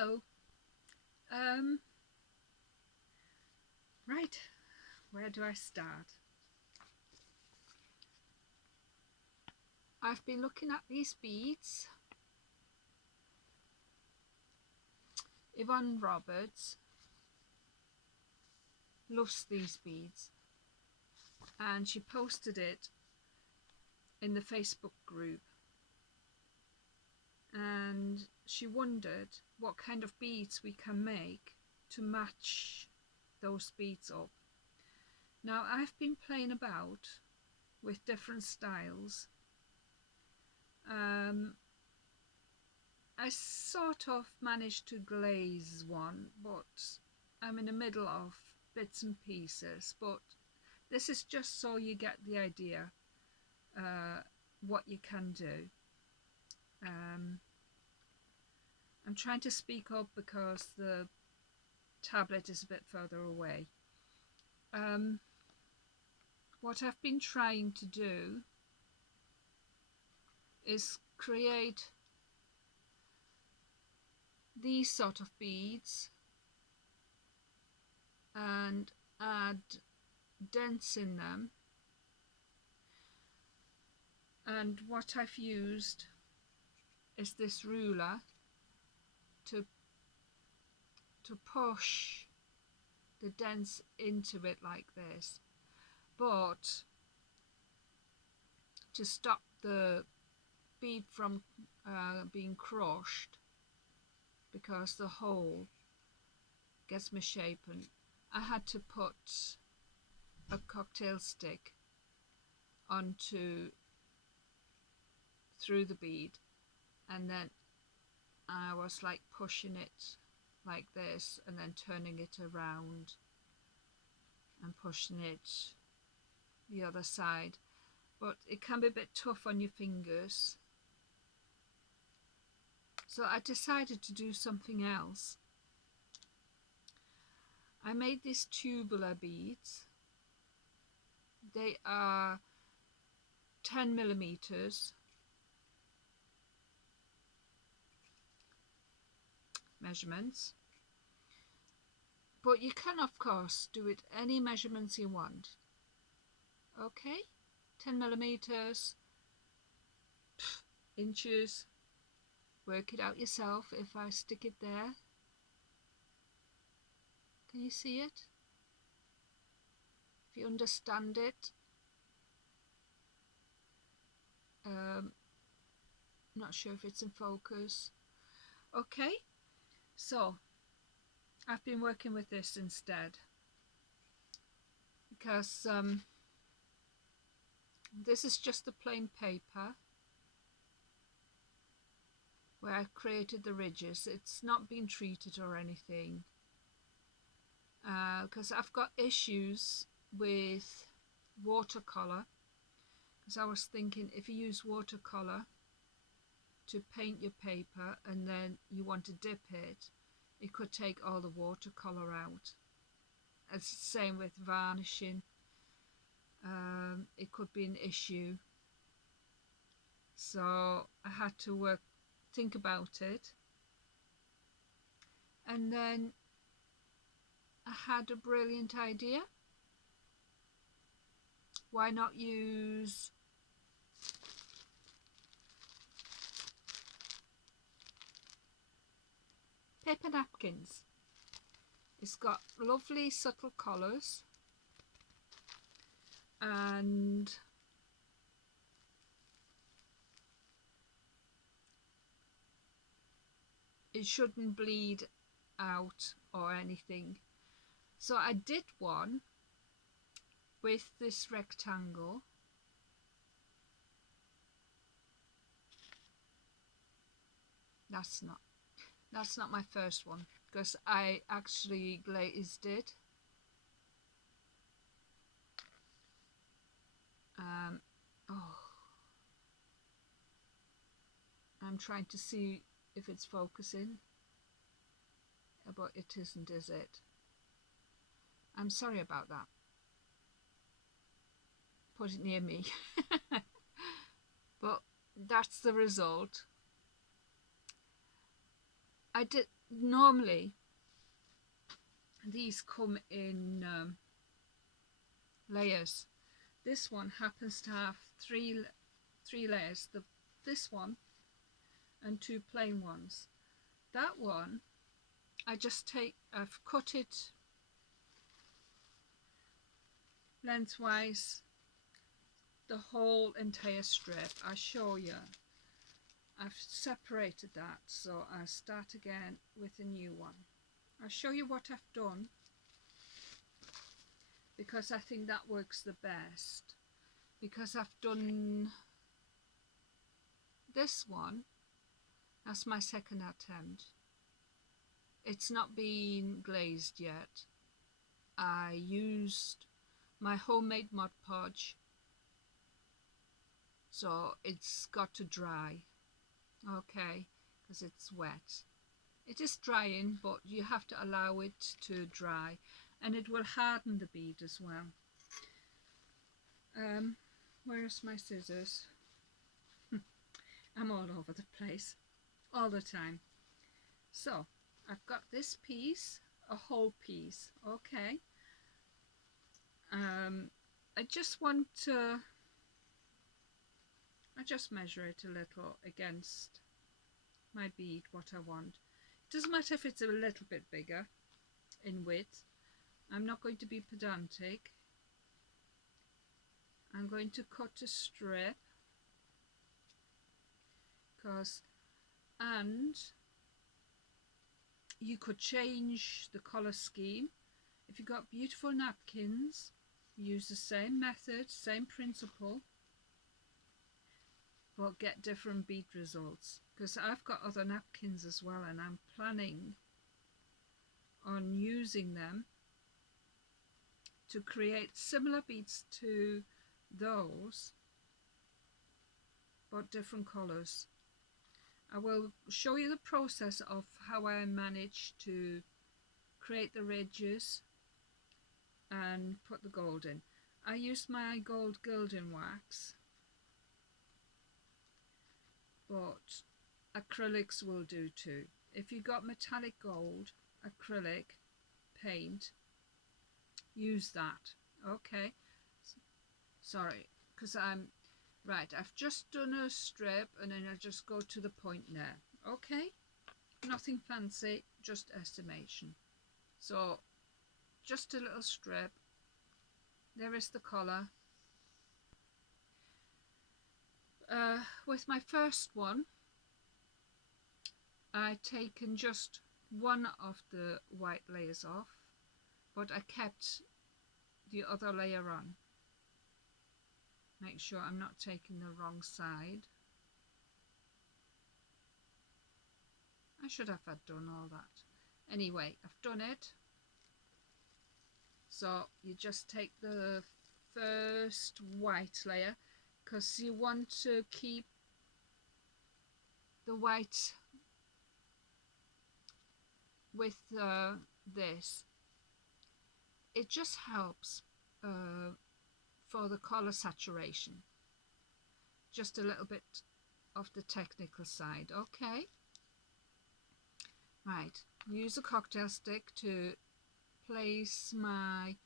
Hello. Um, right, where do I start? I've been looking at these beads. Yvonne Roberts loves these beads, and she posted it in the Facebook group, and she wondered what kind of beads we can make to match those beads up. Now, I've been playing about with different styles. I sort of managed to glaze one, but I'm in the middle of bits and pieces. But this is just so you get the idea what you can do. I'm trying to speak up because the tablet is a bit further away. What I've been trying to do is create these sort of beads and add dents in them, and what I've used is this ruler to push the dents into it like this, but to stop the bead from being crushed, because the hole gets misshapen, I had to put a cocktail stick through the bead, and then I was like pushing it like this and then turning it around and pushing it the other side, but it can be a bit tough on your fingers, so I decided to do something else. I made these tubular beads. They are 10 millimeters measurements, but you can of course do it any measurements you want. Okay, 10 millimeters, inches, work it out yourself. If I stick it there, can you see it? If you understand it. Not sure if it's in focus. Okay, so I've been working with this instead because this is just a plain paper where I've created the ridges. It's not been treated or anything because I've got issues with watercolor, because I was thinking if you use watercolor to paint your paper and then you want to dip it, it could take all the watercolor out. It's the same with varnishing. It could be an issue, so I had to think about it, and then I had a brilliant idea. Why not use paper napkins? It's got lovely subtle colours, and it shouldn't bleed out or anything. So I did one with this rectangle. That's not my first one, because I actually glazed it. I'm trying to see if it's focusing, but it isn't, is it? I'm sorry about that. Put it near me. But that's the result. normally these come in layers. This one happens to have three layers. This one and two plain ones. That one, I've cut it lengthwise, the whole entire strip. I'll show you. I've separated that, so I'll start again with a new one. I'll show you what I've done, because I think that works the best. Because I've done this one, that's my second attempt. It's not been glazed yet. I used my homemade Mod Podge, so it's got to dry, okay, because it's wet. It is drying, but you have to allow it to dry, and it will harden the bead as well. Where's my scissors? I'm all over the place all the time. So I've got this piece, a whole piece, okay. I just want to, I just measure it a little against my bead, what I want. It doesn't matter if it's a little bit bigger in width. I'm not going to be pedantic. I'm going to cut a strip, and you could change the colour scheme. If you've got beautiful napkins, use the same method, same principle, but get different bead results. Because I've got other napkins as well, and I'm planning on using them to create similar beads to those, but different colours. I will show you the process of how I managed to create the ridges and put the gold in. I used my gold gilding wax, but acrylics will do too. If you got metallic gold acrylic paint, use that, okay. Sorry, because right, I've just done a strip and then I just go to the point there, okay. Nothing fancy, just estimation. So just a little strip. There is the colour. With my first one, I'd taken just one of the white layers off, but I kept the other layer on. Make sure I'm not taking the wrong side. I should have had done all that. Anyway, I've done it. So you just take the first white layer, because you want to keep the white with this. It just helps for the colour saturation. Just a little bit of the technical side, okay. Right, use a cocktail stick to place my,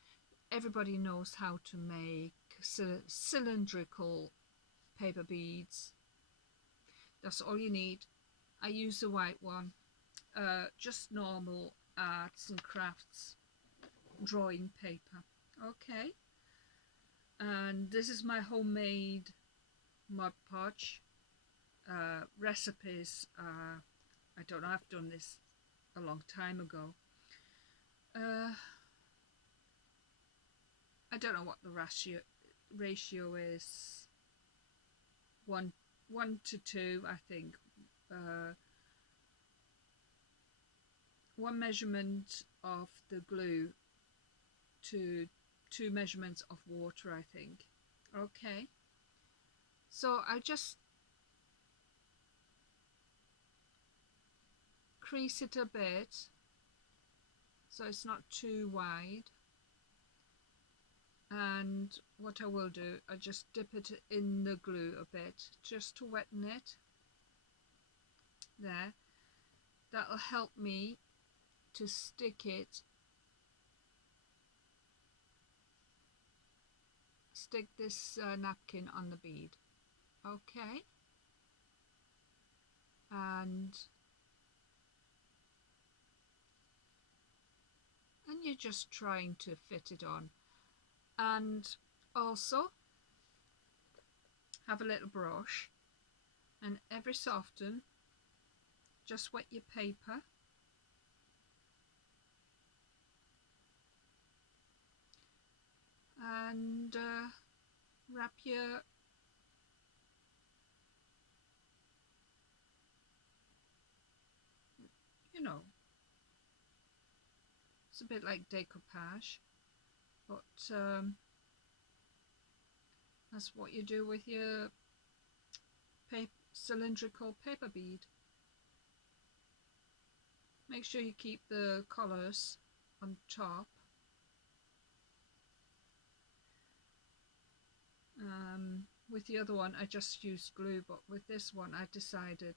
everybody knows how to make cylindrical paper beads. That's all you need. I use the white one, just normal arts and crafts drawing paper, okay. And this is my homemade Mod Podge. Recipes, I don't know, I've done this a long time ago. I don't know what the ratio is. 1 to 2, I think. One measurement of the glue to 2 measurements of water, I think. Okay, so I just crease it a bit so it's not too wide, and what I will do, I just dip it in the glue a bit just to wetten it there. that'll help me to stick this napkin on the bead. Okay, and you're just trying to fit it on, and also have a little brush, and every so often just wet your paper and wrap your it's a bit like decoupage, but that's what you do with your cylindrical paper bead. Make sure you keep the colours on top. With the other one I just used glue, but with this one I decided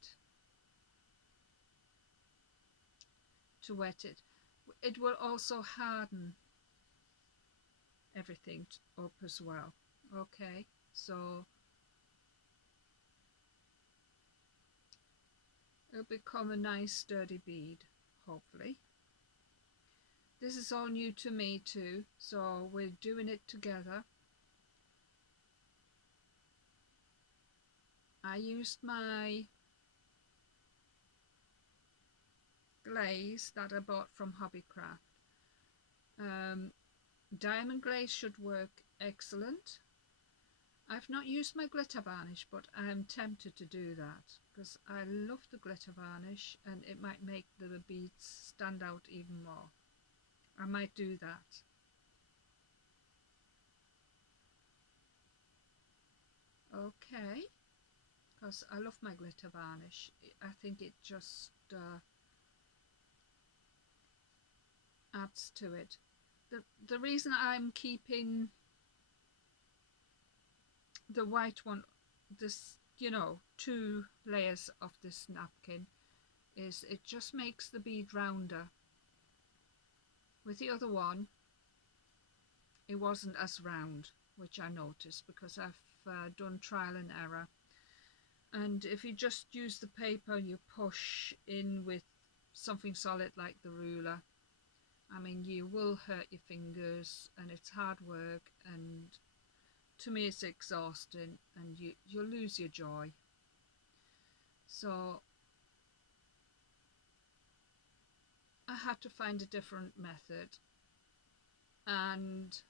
to wet it. It will also harden everything up as well. Okay, so it'll become a nice sturdy bead, hopefully. This is all new to me too, so we're doing it together. I used my glaze that I bought from Hobbycraft. Diamond glaze should work excellent. I've not used my glitter varnish, but I am tempted to do that because I love the glitter varnish and it might make the beads stand out even more. I might do that. Okay, because I love my glitter varnish. I think it just adds to it. The reason I'm keeping the white one, this, 2 layers of this napkin, is it just makes the bead rounder. With the other one it wasn't as round, which I noticed because I've done trial and error. And if you just use the paper, you push in with something solid like the ruler, I mean, you will hurt your fingers and it's hard work, and to me it's exhausting and you'll lose your joy. So I had to find a different method, and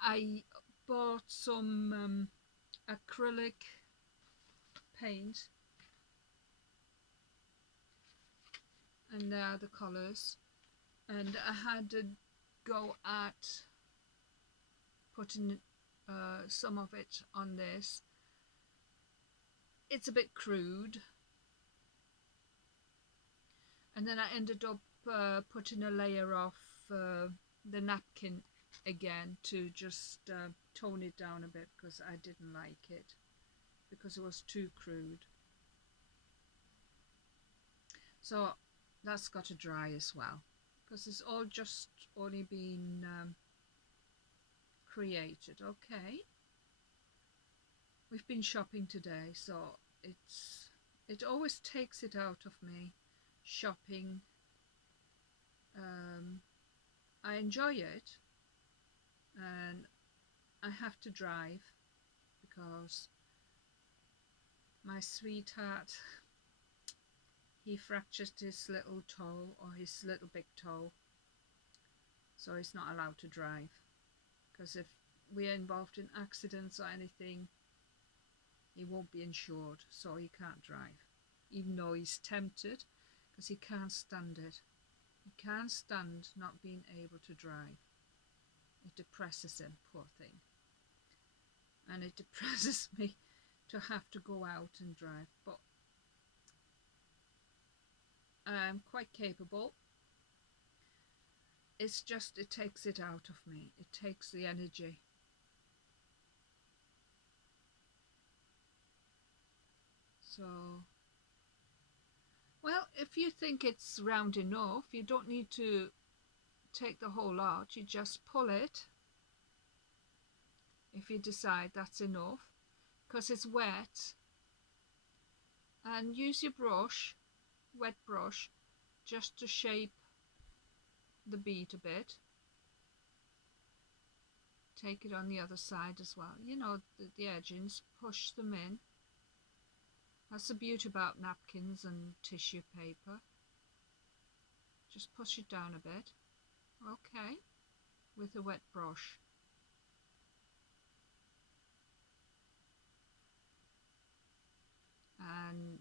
I bought some acrylic paint, and there are the colours, and I had to go at putting some of it on this. It's a bit crude, and then I ended up putting a layer of the napkin again to just tone it down a bit because I didn't like it because it was too crude. So that's got to dry as well because it's all just only been created. Okay, we've been shopping today, so it always takes it out of me, shopping. I enjoy it, and I have to drive because my sweetheart, he fractured his little toe, or his little big toe, so he's not allowed to drive, because if we're involved in accidents or anything, he won't be insured, so he can't drive, even though he's tempted because he can't stand it. He can't stand not being able to drive. It depresses him, poor thing. And it depresses me to have to go out and drive, but I'm quite capable. It's just, it takes it out of me. It takes the energy. So, well, if you think it's round enough, you don't need to take the whole lot. You just pull it if you decide that's enough, because it's wet, and use your brush, wet brush, just to shape the bead a bit. Take it on the other side as well, you know, the edgings, push them in. That's the beauty about napkins and tissue paper. Just push it down a bit. Okay, with a wet brush. And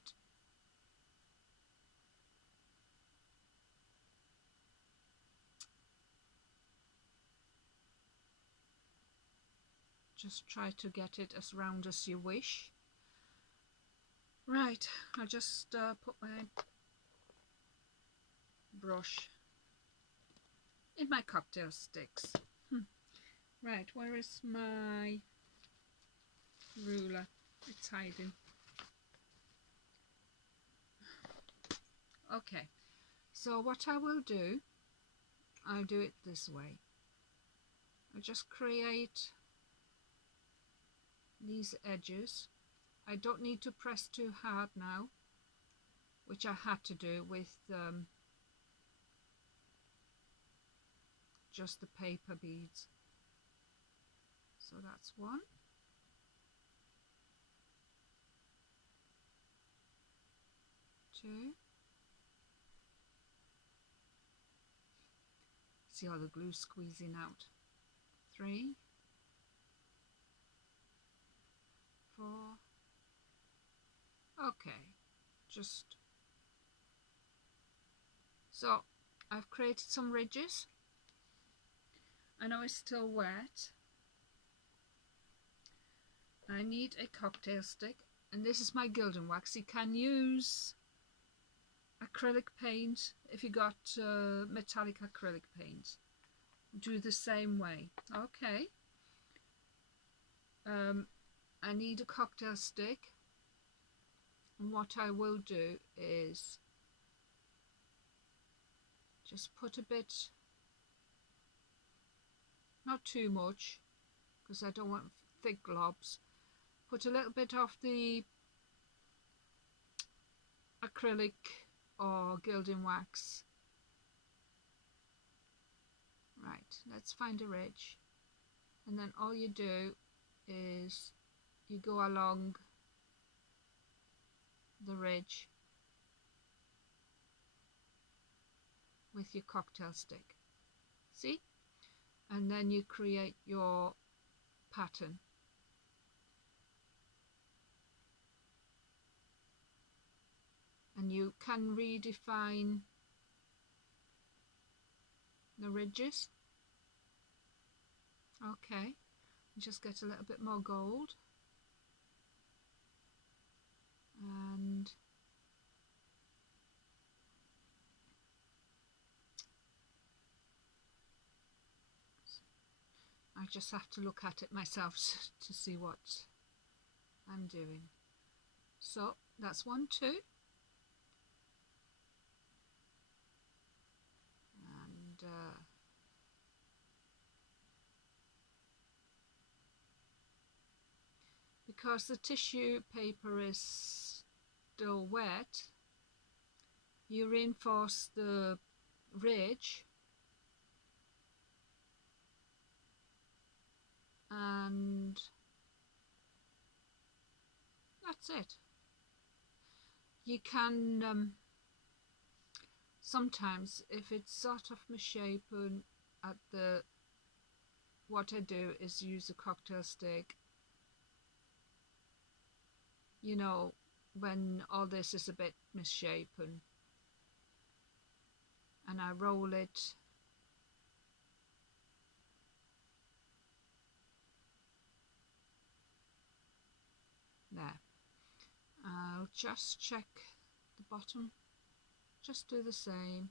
just try to get it as round as you wish. Right, I'll just put my brush in my cocktail sticks. Right, where is my ruler? It's hiding. Okay, so what I will do, I'll do it this way. I'll just create these edges. I don't need to press too hard now, which I had to do with just the paper beads. So that's one. Two. See how the glue's squeezing out. 3, 4. Okay, just so I've created some ridges. I know it's still wet. I need a cocktail stick, and this is my Gilding Wax. You can use acrylic paint if you got metallic acrylic paint. Do the same way. Okay. I need a cocktail stick, and what I will do is just put a bit, not too much because I don't want thick globs. Put a little bit of the acrylic or Gilding Wax. Right, let's find a ridge, and then all you do is you go along the ridge with your cocktail stick, see, and then you create your pattern. And you can redefine the ridges. Okay, just get a little bit more gold, and I just have to look at it myself to see what I'm doing. So that's 1, 2, and because the tissue paper is still wet, you reinforce the ridge, and that's it. You can sometimes, if it's sort of misshapen at the, what I do is use a cocktail stick, you know, when all this is a bit misshapen, and I roll it there. I'll just check the bottom, just do the same.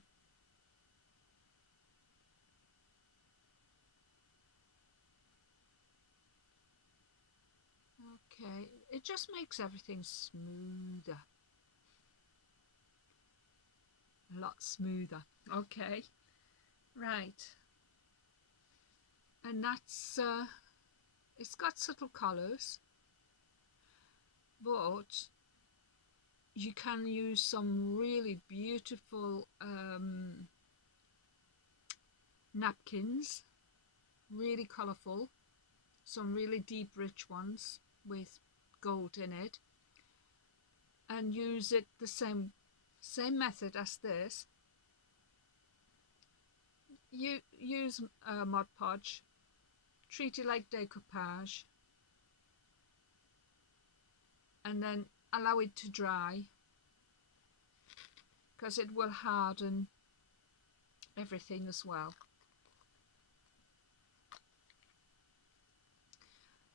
Okay, it just makes everything smoother. a lot smoother. Okay, right, and that's it's got subtle colours, but you can use some really beautiful napkins, really colourful, some really deep rich ones with gold in it, and use it the same method as this. You use Mod Podge, treat it like decoupage, and then allow it to dry, because it will harden everything as well.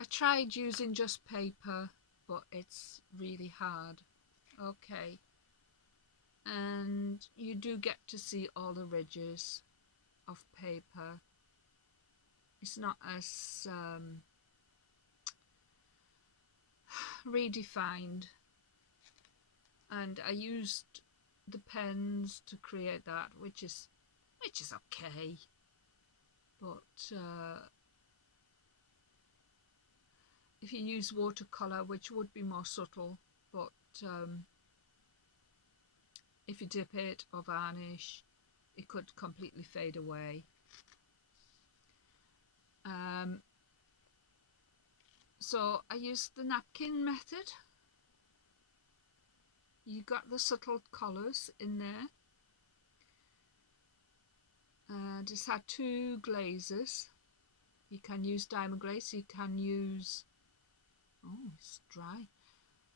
I tried using just paper, but it's really hard. Okay, and you do get to see all the ridges of paper. It's not as redefined, and I used the pens to create that, which is okay, but if you use watercolour, which would be more subtle, but if you dip it or varnish, it could completely fade away. So I used the napkin method. You got the subtle colours in there. Just had 2 glazes. You can use diamond glaze, you can use, oh, it's dry.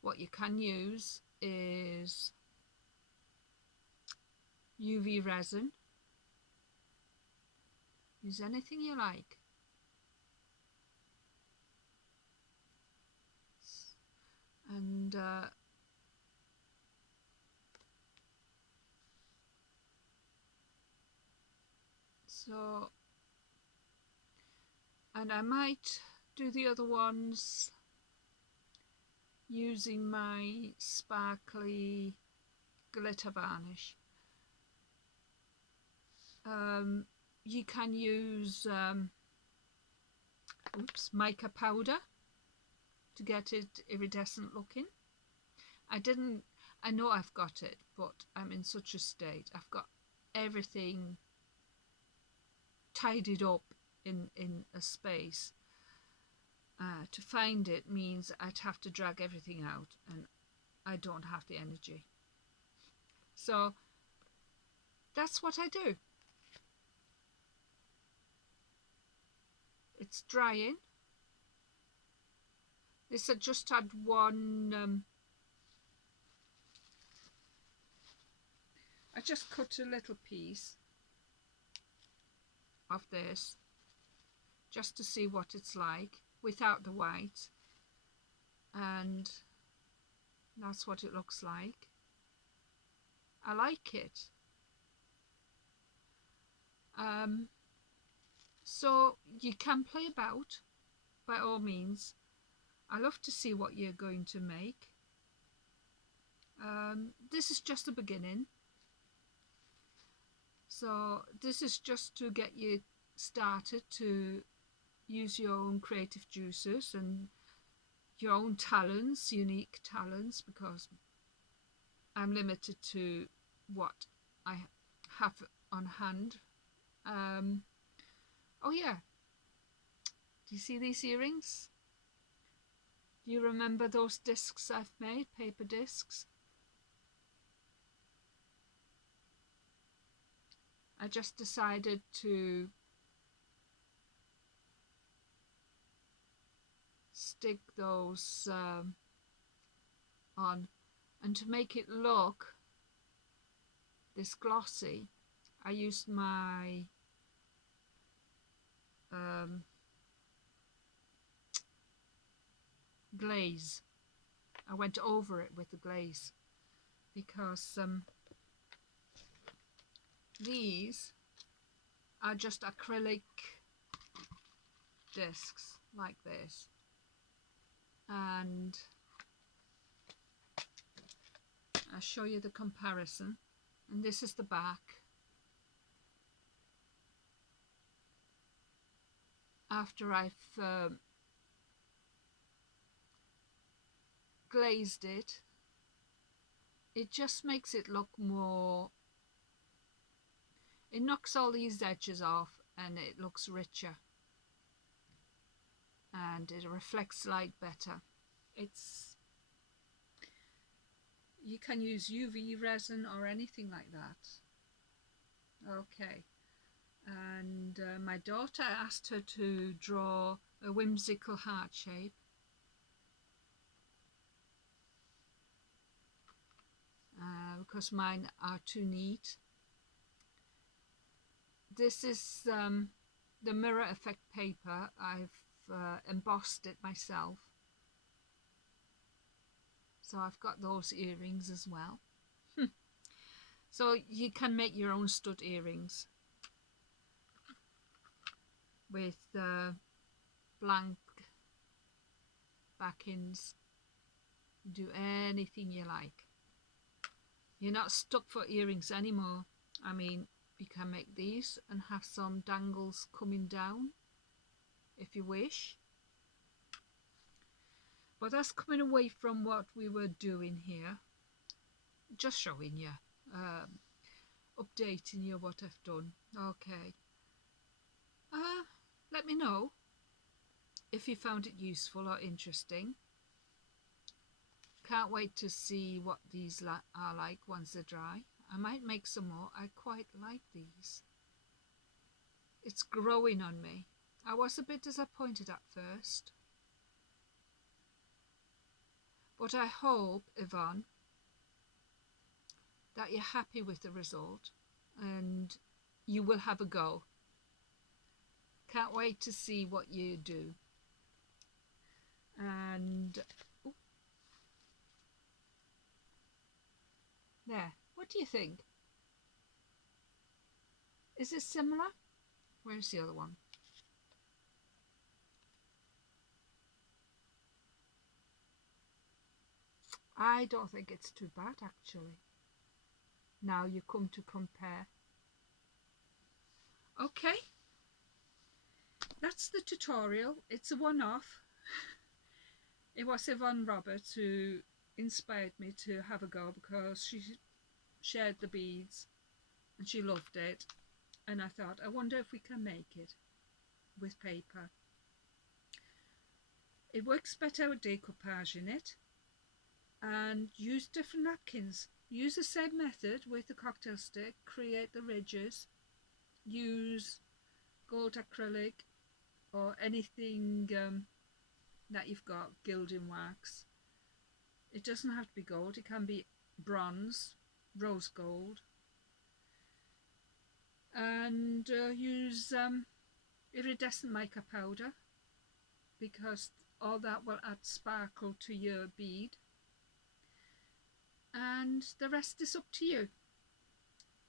What you can use is UV resin. Use anything you like. And so, and I might do the other ones using my sparkly glitter varnish. You can use mica powder to get it iridescent looking. I know I've got it, but I'm in such a state. I've got everything tidied up in a space. To find it means I'd have to drag everything out, and I don't have the energy. So that's what I do. It's drying. This I just had one. I just cut a little piece of this just to see what it's like without the white, and that's what it looks like. I like it. So you can play about, by all means. I love to see what you're going to make. This is just the beginning. So this is just to get you started to use your own creative juices and your own talents, unique talents, because I'm limited to what I have on hand. Oh yeah, do you see these earrings? Do you remember those discs I've made, paper discs? I just decided to stick those on, and to make it look this glossy, I used my glaze. I went over it with the glaze, because these are just acrylic discs like this, and I'll show you the comparison. And this is the back. After I've glazed it, it just makes it look more, it knocks all these edges off and it looks richer and it reflects light better. It's, you can use UV resin or anything like that. Okay, and my daughter asked her to draw a whimsical heart shape. Because mine are too neat. This is the mirror effect paper. I've embossed it myself. So I've got those earrings as well. So you can make your own stud earrings with blank backings. Do anything you like. You're not stuck for earrings anymore. I mean, you can make these and have some dangles coming down if you wish. But that's coming away from what we were doing here. Just showing you, updating you what I've done. Okay. Let me know if you found it useful or interesting. Can't wait to see what these are like once they're dry. I might make some more. I quite like these. It's growing on me. I was a bit disappointed at first. But I hope, Yvonne, that you're happy with the result and you will have a go. Can't wait to see what you do. And there, what do you think? Is it similar? Where's the other one? I don't think it's too bad actually. Now you come to compare. Okay, that's the tutorial. It's a one-off. It was Yvonne Roberts who inspired me to have a go because she shared the beads and she loved it, and I thought, I wonder if we can make it with paper. It works better with decoupage in it, and use different napkins. Use the same method with the cocktail stick, create the ridges, use gold acrylic or anything that you've got, gilding wax. It doesn't have to be gold, it can be bronze, rose gold, and use iridescent mica powder because all that will add sparkle to your bead, and the rest is up to you.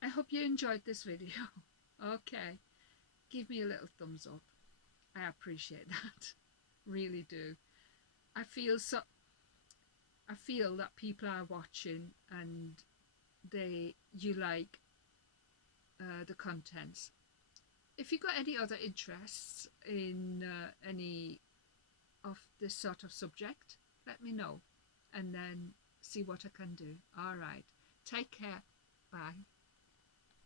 I hope you enjoyed this video. Okay, give me a little thumbs up. I appreciate that. Really do. I feel that people are watching and you like the contents. If you've got any other interests in any of this sort of subject, let me know and then see what I can do. All right, take care. Bye.